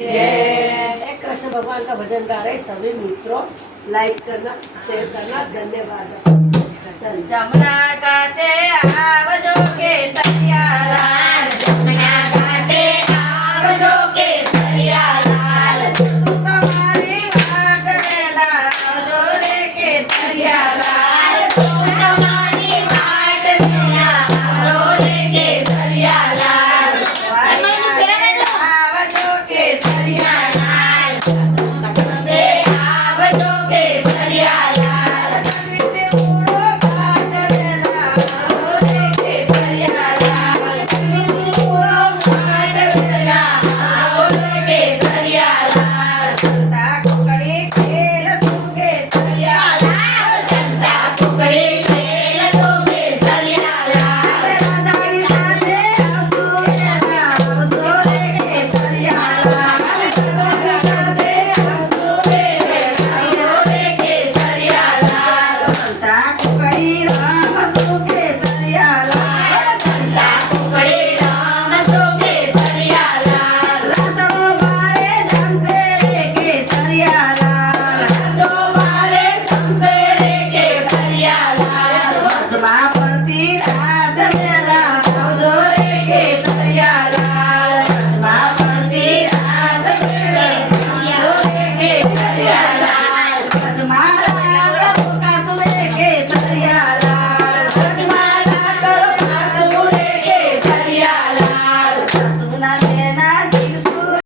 जय कृष्ण भगवान का भजन गा रहे सभी मित्रों, लाइक करना, शेयर करना, धन्यवाद। जमुना काटे आवजो के सरियालाल, जमुना काटे आवजो के सरियालाल, तुम्हारी वाट वेला आवजो रे के सरियालाल, तुम्हारी वाट वेला आवजो रे के सरियालाल, आवजो के सरियालाल, से आवजो के सरियालाल, से उड़ो घाट वेला आवजो रे के सरियालाल, से उड़ो घाट वेला आवजो रे के सरियालाल, संता कुकड़ी खेल सूके सरियालाल, संता कुकड़ी खेल सूके सरियालाल, राधाई साथे आवजो वेला आवजो रे के सरियालाल, राधाई साथे आवजो वेला आवजो रे के सरियालाल, संता कुकड़ी राम सूके सरियालाल, संता कुकड़ी राम सूके सरियालाल, रसो मारे जमसे रे के सरियालाल, रसो मारे जमसे रे के सरियालाल, बाप